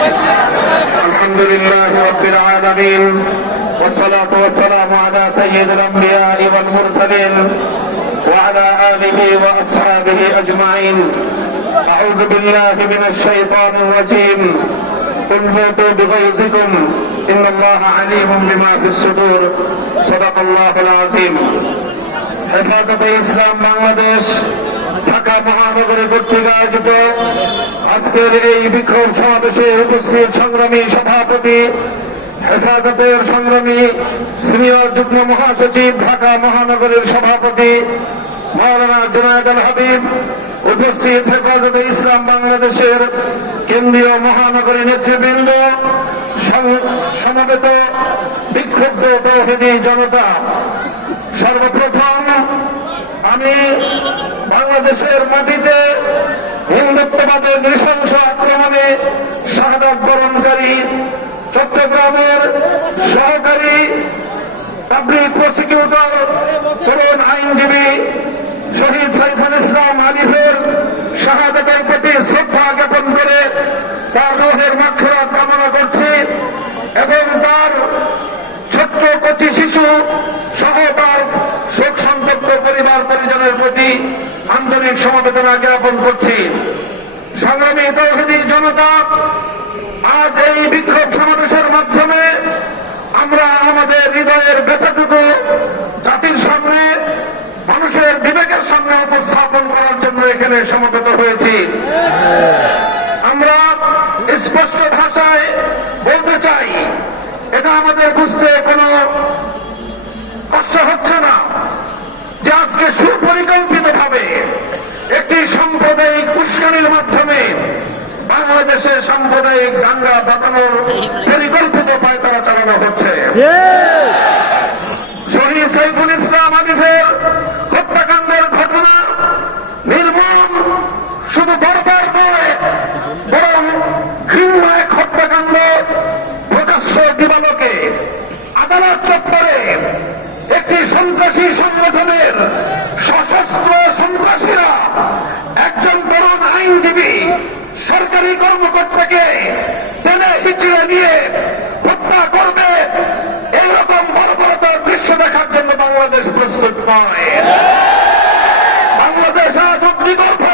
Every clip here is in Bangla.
الحمد لله رب العالمين والصلاة والسلام على سيد الأنبياء والمرسلين وعلى آله وأصحابه أجمعين. أعوذ بالله من الشيطان الرجيم. قل موتوا بغيظكم إن الله عليم بما في الصدور. صدق الله العظيم. হেফাজতে ইসলাম বাংলাদেশ ঢাকা মহানগরী কর্তৃক আয়োজিত আজকের এই বিক্ষোভ সমাবেশে উপস্থিত সংগ্রামী সভাপতি, হেফাজতের সংগ্রামী সিনিয়র যুগ্ম মহাসচিব, ঢাকা মহানগরীর সভাপতি মাওলানা জুনায়েদ আল হাবিব, উপস্থিত হেফাজতে ইসলাম বাংলাদেশের কেন্দ্রীয় মহানগরী নেতৃবৃন্দ, সমবেত বিক্ষুব্ধ তৌহিদি জনতা, সর্বপ্রথম আমি বাংলাদেশের মাটিতে হিন্দুত্ববাদের নৃশংস আক্রমণে শাহাদাত বরণকারী চট্টগ্রামের সহকারী পাবলিক প্রসিকিউটর তরুণ আইনজীবী শহীদ সাইফুল ইসলাম আলিফের শাহাদাতের প্রতি শ্রদ্ধা জ্ঞাপন করে তার রূহের মাগফিরাত কামনা করছি এবং তার ছোট্ট কচি শিশু সহ তার শোক সন্তপ্ত পরিবার পরিজনের প্রতি আন্তরিক সমবেদনা জ্ঞাপন করছি। সংগ্রামী তৌহিদি জনতা, আজ এই বিক্ষোভ সমাবেশের মাধ্যমে আমরা আমাদের হৃদয়ের ব্যথাটুকু জাতির সামনে, মানুষের বিবেকের সামনে উপস্থাপন করার জন্য এখানে সমবেত হয়েছি। আমরা স্পষ্ট ভাষায় বলতে চাই, এটা আমাদের বুঝতে কোনো কষ্ট হচ্ছে না যে আজকে সুপরিকল্পিতভাবে একটি সাম্প্রদায়িক উস্কানির মাধ্যমে বাংলাদেশে সাম্প্রদায়িক দাঙ্গা বাঁধানোর পরিকল্পিত পায়তারা চালানো হচ্ছে। শহীদ সাইফুল ইসলাম আলিফের হত্যাকাণ্ডের ঘটনা নির্মম, শুধু বর্বর নয় বরং ঘৃণ্য এক হত্যাকাণ্ড। প্রকাশ্য দিবালোকে আদালত চত্বরে একটি সন্ত্রাসী সংগঠনের সশস্ত্র সন্ত্রাসীরা একজন তরুণ আইনজীবী সরকারি কর্মকর্তাকে টেনে হিচড়ে নিয়ে হত্যা করবে, এইরকম বর্বরতার দৃশ্য দেখার জন্য বাংলাদেশ প্রস্তুত নয়। বাংলাদেশ আজ অগ্নিগর্ভ,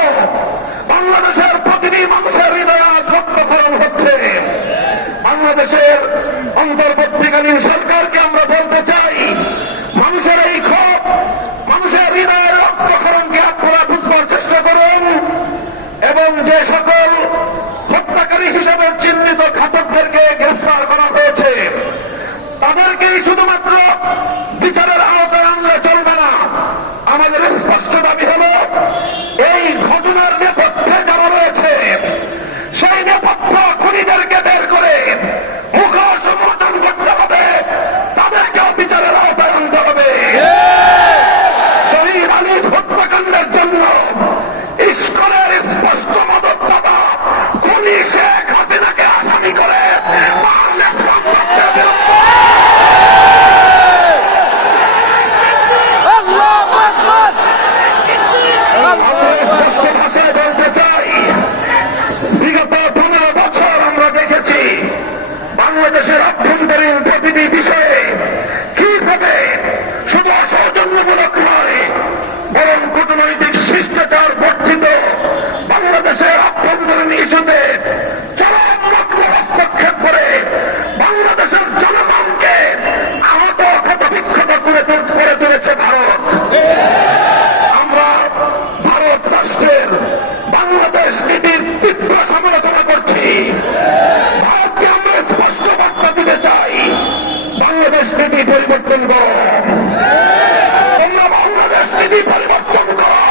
বাংলাদেশের প্রতিটি মানুষের হৃদয় আজ রক্তক্ষরণ হচ্ছে। বাংলাদেশের অন্তর্বর্তীকালীন সরকারকে আমরা বলতে চাই, মানুষের এই ক্ষোভ, মানুষের হৃদয়ের রক্তক্ষরণকে আপনারা বুঝবার চেষ্টা করুন এবং যে সকল হত্যাকারী হিসেবে চিহ্নিত ঘাতকদেরকে গ্রেফতার করা হয়েছে তাদেরকেই শুধুমাত্র বিচারের আওতায় আনলে চলবে না। আমাদের স্পষ্ট দাবি হল, এই ঘটনার নেপথ্যে যারা রয়েছে সেই নেপথ্য খুনিদেরকে বের করে মুখোশ উন্মোচন করতে হবে, তাদেরকেও বিচারের আওতায় আনতে হবে। শহীদ আলিফ হত্যাকাণ্ডের জন্য ইস্কনের স্পষ্ট মদতদাতা খুনি শেখ হাসিনাকে আসামি করে বলতে চাই, বিগত 15 বছর আমরা দেখেছি বাংলাদেশের অভ্যন্তরীণ প্রতিটি বিষয়ে কিভাবে শুধু অসৌজন্যমূলক নয় বরং কূটনৈতিক শিষ্টাচার বর্জিত বাংলাদেশের অভ্যন্তরীণ ইস্যুতে চরম হস্তক্ষেপ করে বাংলাদেশের জনগণকে আহত ক্ষতবিক্ষত করে তুলেছে ভারত। আমরা ভারত রাষ্ট্রের বাংলাদেশ নীতির তীব্র সমালোচনা করছি। ভারতকে আমরা স্পষ্ট বার্তা দিতে চাই, বাংলাদেশ নীতি পরিবর্তন করো, তোমরা বাংলাদেশ নীতি পরিবর্তন করো।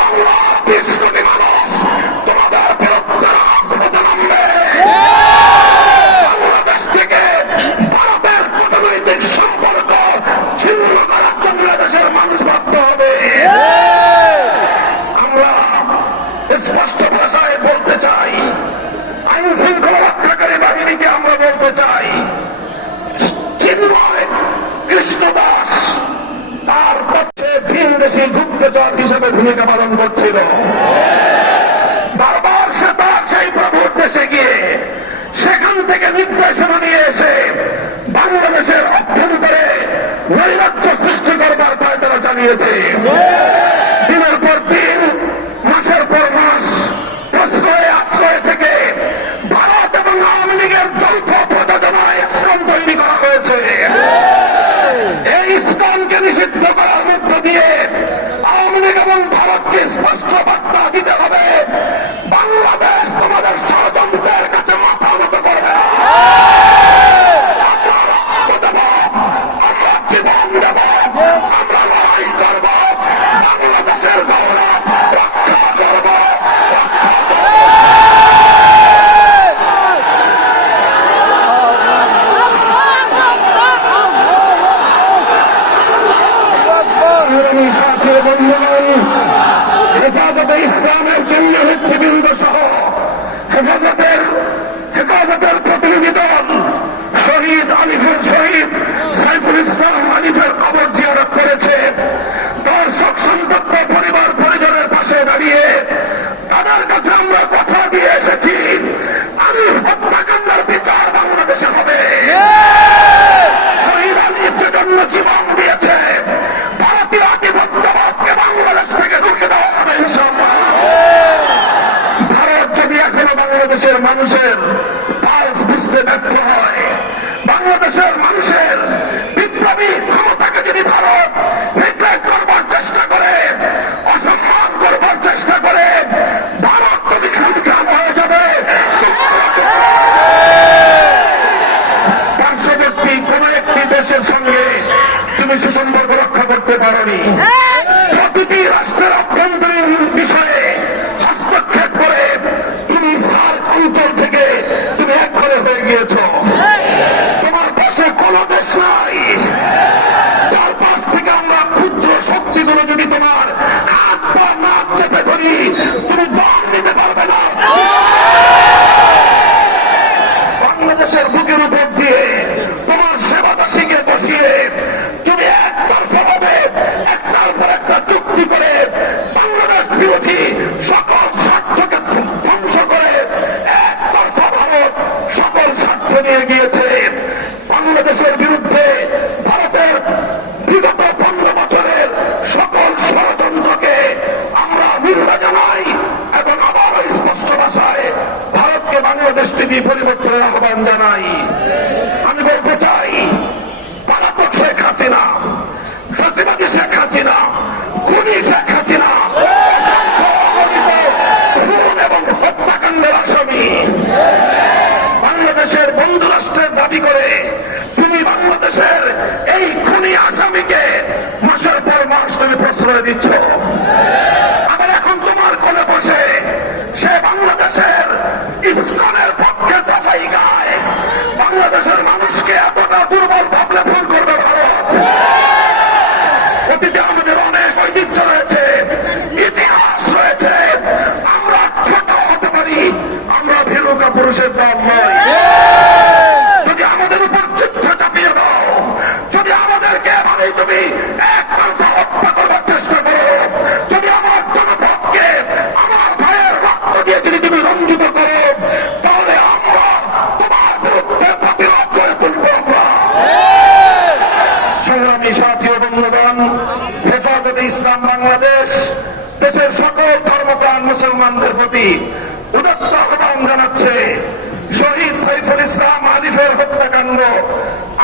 বাংলা 20 কোটি মানুষ তোমাদের বিরুদ্ধে রাজপথে নামবে। বাংলাদেশ থেকে ভারতের কূটনৈতিক সম্পর্ক ছিন্ন করার জন্য দেশের মানুষ বাধ্য হবে। আমরা স্পষ্ট ভাষায় বলতে চাই, আইন শৃঙ্খলা রক্ষাকারী বাহিনীকে আমরা বলতে চাই, চিন্ময় কৃষ্ণ দাস তার পক্ষে ভিনদেশী গুপ্তচর হিসেবে ভূমিকা পালন করছিল। বারবার সে তার সেই প্রভুর দেশে গিয়ে হেফাজতের প্রতিনিধি দল শহীদ সাইফুল ইসলাম আলিফের কবর জিয়ারত করেছে। দর্শক সন্তপ্ত পরিবার পরিজনের পাশে দাঁড়িয়ে তাদের কাছে আমরা কথা দিয়ে এসেছি, আলিফ হত্যাকাণ্ডের বিচার বাংলাদেশে হবে। শহীদ আলিফ যে জন্য জীবন দিয়েছে, ভারতীয় আধিপত্যবাদকে বাংলাদেশ থেকে রুখে দেওয়া হবে ইনশাআল্লাহ। ভারত যদি এখনো বাংলাদেশের মানুষের পালস বুঝতে ব্যর্থ হয়, বাংলাদেশের মানুষের বিপ্লবী ক্ষমতাকে যদি ভারত নেগলেক্ট করবার চেষ্টা করে, অসম্মান করবার চেষ্টা করে, ভারত যদি খামখাম হয়ে যাবে, পার্শ্ববর্তী কোন একটি দেশের সঙ্গে তুমি সুসম্পর্ক রক্ষা করতে পারোনি। প্রতিটি রাষ্ট্রের অভ্যন্তরীণ বিষয়ে হস্তক্ষেপ করে তুমি সার্ক অঞ্চল থেকে তুমি এক ঘরে হয়ে গিয়েছ। তোমার পাশে কোন দেশ নাই। চারপাশ থেকে আমরা ক্ষুদ্র শক্তিগুলো যদি তোমার হাত পা নাক চেপে ধরি, তুমি দম নিতে পারবে না। বাংলাদেশের বুকের উপর দিয়ে তোমার সেবাদাসীকে বসিয়ে তুমি একতরফাভাবে একটার পর একটা চুক্তি করে বাংলাদেশ বিরোধী সকল স্বার্থকে ধ্বংস করে একতরফা ভারত সকল স্বার্থ নিয়ে গিয়েছে। বাংলাদেশের বিরুদ্ধে ভারতের বিগত 15 বছরের সকল ষড়যন্ত্রকে আমরা নিন্দা জানাই এবং আবারও স্পষ্ট ভাষায় ভারতকে বাংলাদেশ নীতি পরিবর্তনের আহ্বান জানাই। আমি বলতে চাই, পলাতক শেখ হাসিনা, ফাঁসিবাদী শেখ হাসিনা, খুনি শেখ হাসিনা খুন এবং হত্যাকাণ্ডের আসামি। বাংলাদেশের বন্ধু রাষ্ট্রের দাবি করে তুমি বাংলাদেশের এই খুনি আসামিকে মাসের পর মাস তুমি প্রশ্রয় দিচ্ছ। আবার এখন তোমার কোলে বসে সে বাংলাদেশের ইসলামের পক্ষে সাফাই গায়। বাংলাদেশের মানুষকে এতটা দুর্বল ভাবলে ভুল করবে ভারত। অতীতে আমাদের অনেক ঐতিহ্য রয়েছে, ইতিহাস রয়েছে। আমরা ছোট হতে পারি, আমরা ভীরুকা পুরুষের দল নয়। যদি আমাদের উপর যুদ্ধ চাপিয়ে দাও, যদি আমাদেরকে এভাবেই তুমি একতরফা হত্যা করবার চেষ্টা করো, যদি আমার জনপদকে আমার ভাইয়ের রক্ত দিয়ে যদি তুমি রঞ্জিত করো, তাহলে আমরা তোমার বিরুদ্ধে প্রতিরোধ করে তুলব। সংগ্রামী সাথী ও বন্ধুগণ, হেফাজতে ইসলাম বাংলাদেশ দেশের সকল ধর্মপ্রাণ মুসলমানদের প্রতি উদাত্ত আহ্বান জানাচ্ছে। শহীদ সাইফুল ইসলাম আলিফের হত্যাকাণ্ড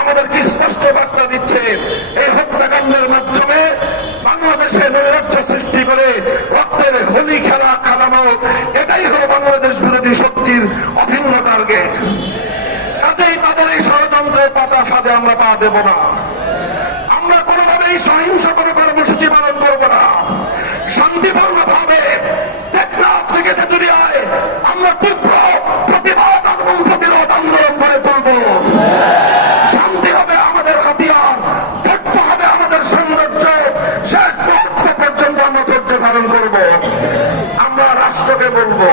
আমাদেরকে স্পষ্ট বার্তা দিচ্ছে। এই হত্যাকাণ্ডের মাধ্যমে বাংলাদেশে নৈরাজ্য সৃষ্টি করে রক্তের হোলি খেলা খানানো, এটাই হল বাংলাদেশ বিরোধী শক্তির অভিন্ন টার্গেট। কাজেই তাদের এই ষড়যন্ত্রের পাতা ফাঁদে আমরা পা দেব না। আমরা কোনোভাবেই সহিংস কোনো কর্মসূচি পালন করব না। শান্তিপূর্ণ ভাবে টেকনাফ থেকে তেঁতুলিয়ায় আমরা তীব্র প্রতিবাদ এবং প্রতিরোধ আন্দোলন করে তুলব। শান্তি হবে আমাদের হাতিয়ার, ধৈর্য হবে আমাদের সৌন্দর্য। শেষ মুহূর্ত পর্যন্ত আমরা ধৈর্য ধারণ করব। আমরা রাষ্ট্রকে বলবো,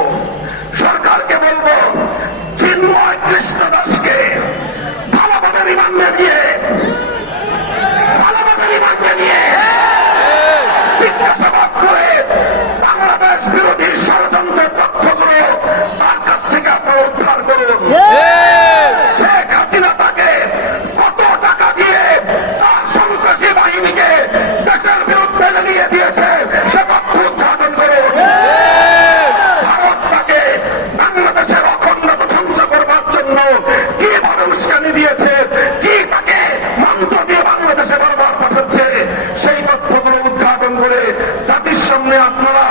সরকারকে বলবো, চিন্ময় কৃষ্ণ দাসকে ভালোভাবে রিমান্ডে নিয়ে জিজ্ঞাসাবাদ করে বাংলাদেশ বিরোধী ষড়যন্ত্রের তথ্যগুলো তার কাছ থেকে আপনারা উদ্ধার করুন। শেখ হাসিনা তাকে কত টাকা দিয়ে তার সন্ত্রাসী বাহিনীকে দেশের বিরুদ্ধে লেলিয়ে দিয়েছে সে তথ্য উদ্ঘাটন করুন। ভারত তাকে বাংলাদেশের অখণ্ডতা ধ্বংস করবার জন্য কিভাবে উস্কানি দিয়েছে, কি তাকে মন্ত্র দিয়ে বাংলাদেশে বারবার পাঠাচ্ছে, সেই তথ্যগুলো উদ্ঘাটন করে জাতির সামনে আপনারা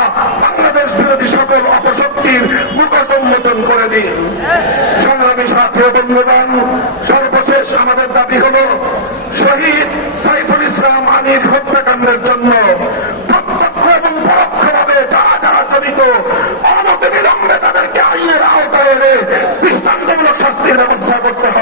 বাংলাদেশ বিরোধী সকল অপশক্তির মুখোশ উন্মোচন করে দিন। সংগ্রামী সাথী ও বন্ধুগণ, সর্বশেষ আমাদের দাবি হল শহীদ সাইফুল ইসলাম আলিফ হত্যাকাণ্ডের জন্য প্রত্যক্ষ এবং পরোক্ষভাবে যারা যারা জড়িত অনতিবিলম্বে তাদেরকে আইনের আওতায় এনে দৃষ্টান্তমূলক শাস্তির ব্যবস্থা করতে হবে।